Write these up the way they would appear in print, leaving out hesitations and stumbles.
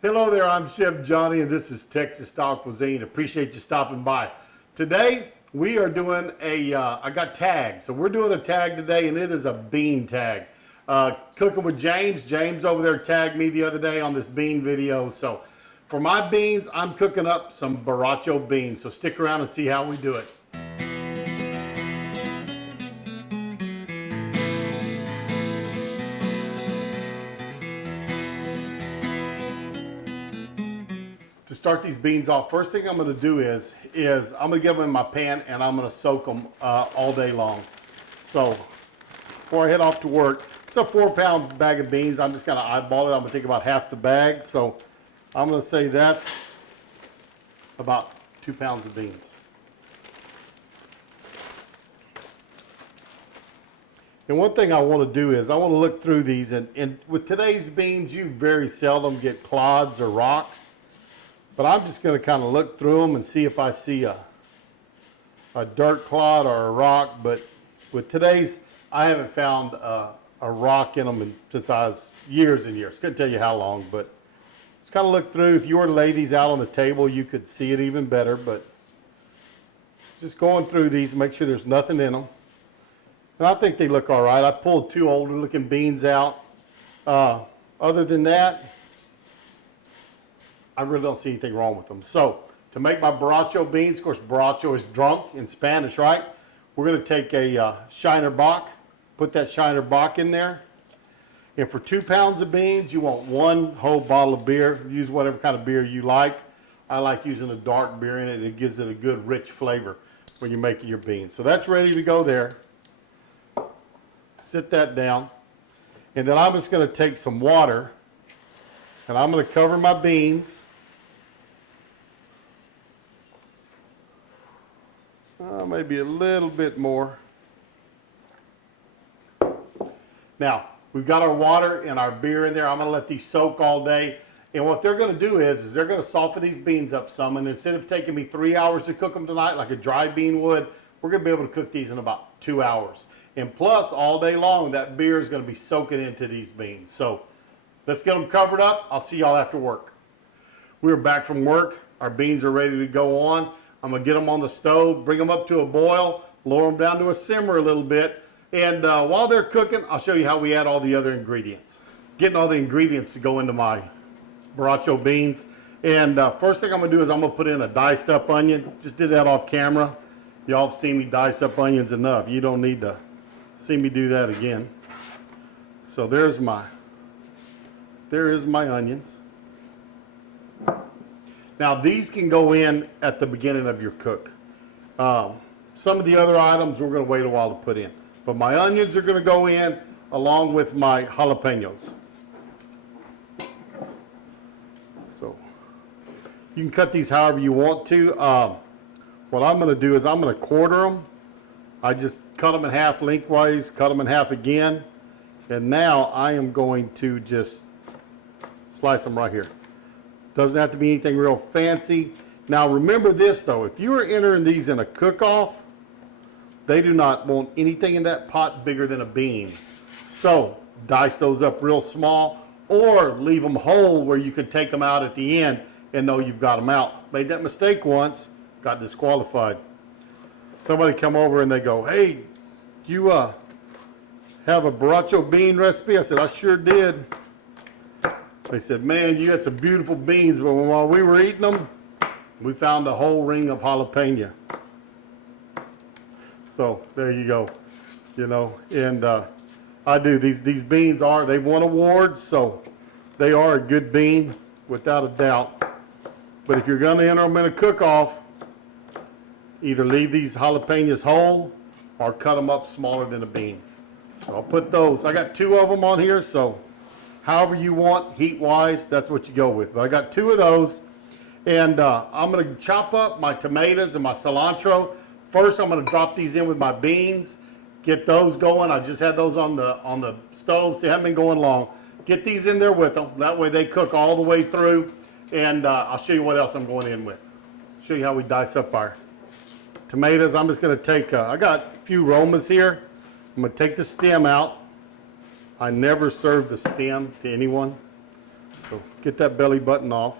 Hello there, I'm Chef Johnny and this is Texas Style Cuisine. Appreciate you stopping by. Today we are doing I got tags. So we're doing a tag today and it is a bean tag. Cooking with James. James over there tagged me the other day on this bean video. So for my beans, I'm cooking up some Borracho beans. So stick around and see how we do it. To start these beans off, first thing I'm going to do is I'm going to get them in my pan and I'm going to soak them all day long. So before I head off to work, it's a 4-pound bag of beans. I'm just going to eyeball it. I'm going to take about half the bag. So I'm going to say that's about 2 pounds of beans. And one thing I want to do is I want to look through these, and with today's beans you very seldom get clods or rocks. But I'm just going to kind of look through them and see if I see a dirt clod or a rock. But with today's, I haven't found a rock in them since I was years and years. Couldn't tell you how long, but just kind of look through. If you were ladies out on the table, you could see it even better. But just going through these, make sure there's nothing in them. And I think they look all right. I pulled 2 older looking beans out. Other than that, I really don't see anything wrong with them. So to make my Borracho beans, of course Borracho is drunk in Spanish, right? We're going to take a Shiner Bock, put that Shiner Bock in there. And for 2 pounds of beans, you want 1 whole bottle of beer. Use whatever kind of beer you like. I like using a dark beer in it. It gives it a good rich flavor when you're making your beans. So that's ready to go there. Sit that down. And then I'm just going to take some water and I'm going to cover my beans. Maybe a little bit more. Now, we've got our water and our beer in there. I'm going to let these soak all day. And what they're going to do is they're going to soften these beans up some. And instead of taking me 3 hours to cook them tonight, like a dry bean would, we're going to be able to cook these in about 2 hours. And plus, all day long, that beer is going to be soaking into these beans. So let's get them covered up. I'll see y'all after work. We're back from work. Our beans are ready to go on. I'm going to get them on the stove, bring them up to a boil, lower them down to a simmer a little bit. And while they're cooking, I'll show you how we add all the other ingredients. Getting all the ingredients to go into my Borracho beans. And first thing I'm going to do is I'm going to put in a diced up onion. Just did that off camera. Y'all have seen me dice up onions enough. You don't need to see me do that again. So there is my onions. Now these can go in at the beginning of your cook. Some of the other items we're going to wait a while to put in. But my onions are going to go in along with my jalapenos. So you can cut these however you want to. What I'm going to do is I'm going to quarter them. I just cut them in half lengthwise, cut them in half again. And now I am going to just slice them right here. Doesn't have to be anything real fancy. Now remember this though, if you are entering these in a cook-off, they do not want anything in that pot bigger than a bean. So dice those up real small or leave them whole where you can take them out at the end and know you've got them out. Made that mistake once, got disqualified. Somebody come over and they go, hey, you have a Borracho bean recipe? I said, I sure did. They said, man, you had some beautiful beans, but while we were eating them, we found a whole ring of jalapeno. So there you go, you know. And I do, these beans they've won awards, so they are a good bean, without a doubt. But if you're gonna enter them in a cook-off, either leave these jalapenos whole or cut them up smaller than a bean. So I'll put those, I got 2 of them on here, so however you want, heat-wise, that's what you go with. But I got 2 of those, and I'm going to chop up my tomatoes and my cilantro. First, I'm going to drop these in with my beans, get those going. I just had those on the stove, so they haven't been going long. Get these in there with them. That way they cook all the way through, and I'll show you what else I'm going in with. Show you how we dice up our tomatoes. I'm just going to take, I got a few Romas here. I'm going to take the stem out. I never serve the stem to anyone. So Get that belly button off.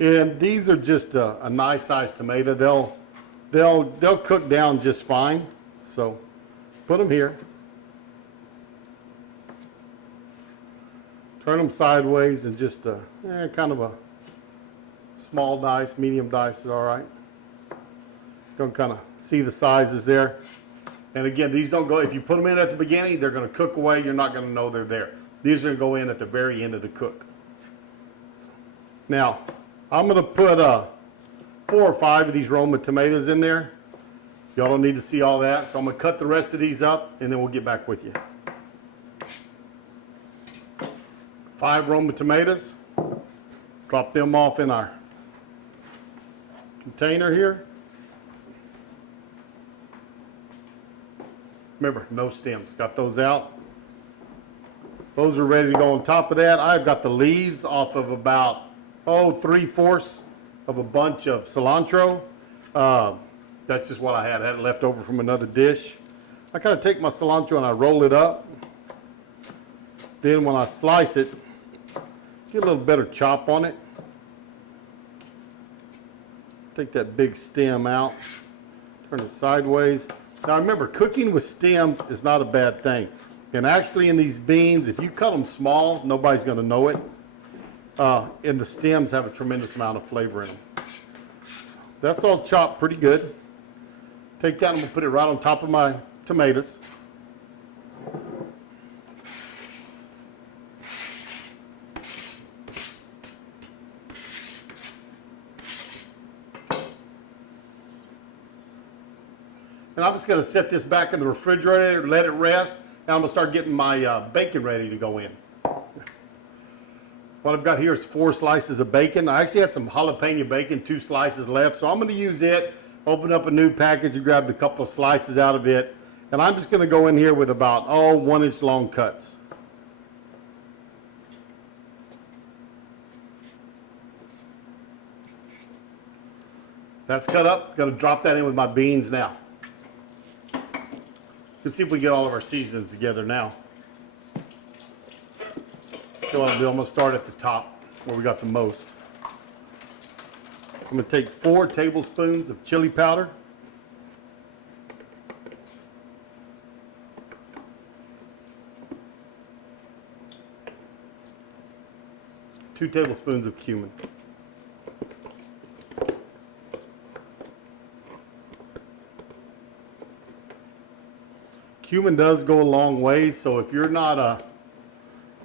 And these are just a nice sized tomato. They'll cook down just fine. So put them here. Turn them sideways and just kind of a small dice, medium dice is all right. Don't kind of see the sizes there. And again, these don't go, if you put them in at the beginning, they're going to cook away. You're not going to know they're there. These are going to go in at the very end of the cook. Now, I'm going to put 4 or 5 of these Roma tomatoes in there. Y'all don't need to see all that. So I'm going to cut the rest of these up and then we'll get back with you. 5 Roma tomatoes. Drop them off in our container here. Remember, no stems. Got those out. Those are ready to go on top of that. I've got the leaves off of about, 3/4 of a bunch of cilantro. That's just what I had. I had it left over from another dish. I kind of take my cilantro and I roll it up. Then when I slice it, get a little better chop on it. Take that big stem out. Turn it sideways. Now remember, cooking with stems is not a bad thing. And actually in these beans, if you cut them small, nobody's going to know it. And the stems have a tremendous amount of flavor in them. That's all chopped pretty good. Take that and we'll put it right on top of my tomatoes. And I'm just going to set this back in the refrigerator, let it rest, and I'm going to start getting my bacon ready to go in. What I've got here is 4 slices of bacon. I actually had some jalapeno bacon, 2 slices left, so I'm going to use it, open up a new package and grab a couple of slices out of it. And I'm just going to go in here with about, 1-inch long cuts. That's cut up. Going to drop that in with my beans now. Let's see if we get all of our seasonings together now. So what I'll do, I'm going to start at the top where we got the most. I'm going to take 4 tablespoons of chili powder. Two tablespoons of cumin. Cumin does go a long way, so if you're not a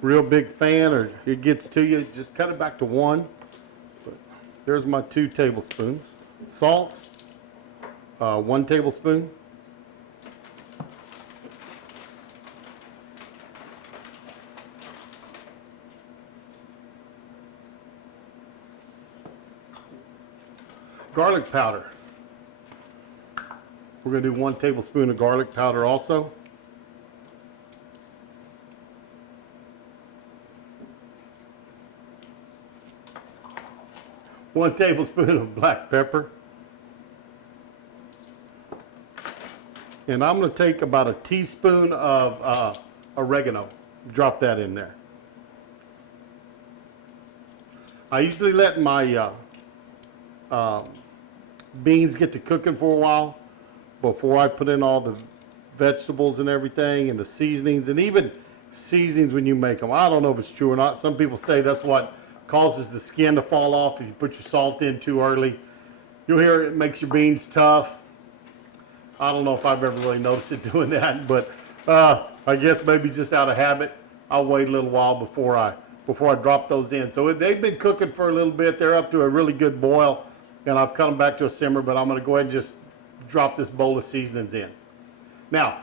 real big fan or it gets to you, just cut it back to 1. But there's my 2 tablespoons. Salt, 1 tablespoon. Garlic powder. We're going to do 1 tablespoon of garlic powder also. 1 tablespoon of black pepper. And I'm going to take about a teaspoon of oregano. Drop that in there. I usually let my beans get to cooking for a while before I put in all the vegetables and everything and the seasonings, and even seasonings when you make them. I don't know if it's true or not. Some people say that's what causes the skin to fall off if you put your salt in too early. You'll hear it makes your beans tough. I don't know if I've ever really noticed it doing that, but I guess maybe just out of habit, I'll wait a little while before I drop those in. So they've been cooking for a little bit. They're up to a really good boil, and I've cut them back to a simmer, but I'm going to go ahead and just drop this bowl of seasonings in. Now,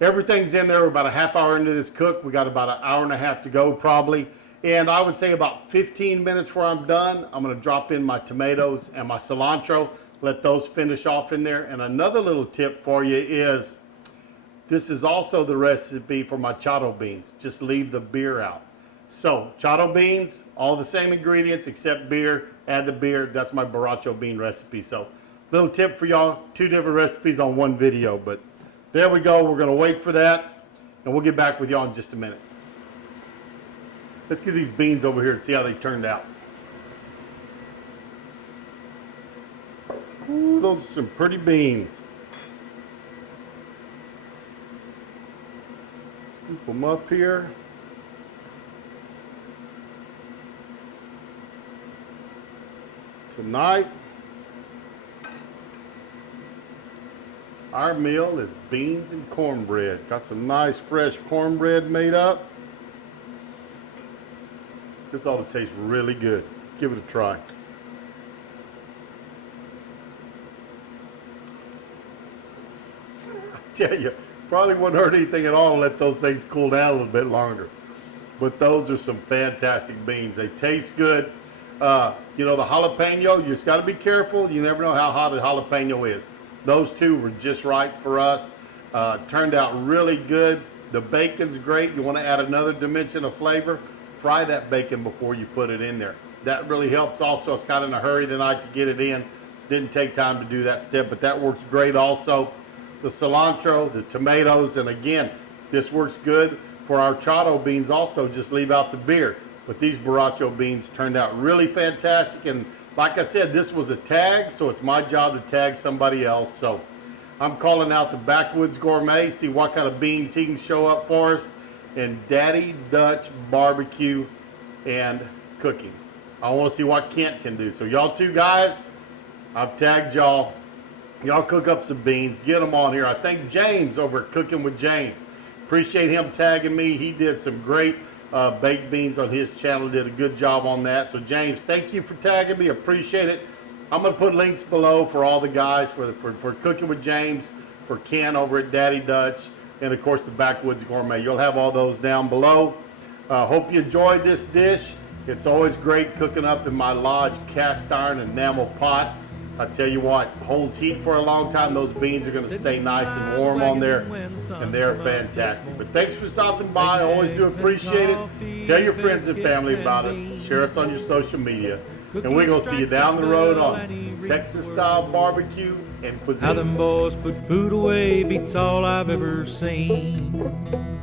everything's in there. We're about a half hour into this cook. We got about 1.5 hours to go probably. And I would say about 15 minutes before I'm done, I'm going to drop in my tomatoes and my cilantro, let those finish off in there. And another little tip for you is, this is also the recipe for my chotto beans. Just leave the beer out. So, chotto beans, all the same ingredients except beer. Add the beer. That's my Borracho bean recipe. So, little tip for y'all, 2 different recipes on 1 video. But there we go. We're going to wait for that. and we'll get back with y'all in just a minute. Let's get these beans over here and see how they turned out. Ooh, those are some pretty beans. Scoop them up here. Tonight, our meal is beans and cornbread. Got some nice fresh cornbread made up. This ought to taste really good. Let's give it a try. I tell you, probably wouldn't hurt anything at all to let those things cool down a little bit longer. But those are some fantastic beans. They taste good. You know, the jalapeno, you just got to be careful. You never know how hot a jalapeno is. Those two were just right for us. Turned out really good. The bacon's great. You want to add another dimension of flavor, fry that bacon before you put it in there. That really helps also. I was kind of in a hurry tonight to get it in. Didn't take time to do that step, but that works great also. The cilantro, the tomatoes, and again, this works good for our chotto beans also. Just leave out the beer. But these Borracho beans turned out really fantastic. And like I said, this was a tag, so it's my job to tag somebody else. So I'm calling out the Backwoods Gourmet, see what kind of beans he can show up for us. And Daddy Dutch Barbecue and Cooking. I want to see what Kent can do. So y'all two guys, I've tagged y'all. Y'all cook up some beans, get them on here. I thank James over at Cooking with James. Appreciate him tagging me. He did some great baked beans on his channel, did a good job on that. So James, thank you for tagging me, appreciate it. I'm going to put links below for all the guys for Cooking with James, for Ken over at Daddy Dutch, and of course the Backwoods Gourmet. You'll have all those down below. Hope you enjoyed this dish. It's always great cooking up in my Lodge cast iron enamel pot. I tell you what, holds heat for a long time. Those beans are going to stay nice and warm on there, and they're fantastic. But thanks for stopping by. I always do appreciate it. Tell your friends and family about us. Share us on your social media. And we're going to see you down the road on Texas-style barbecue and cuisine. How them boys put food away beats all I've ever seen.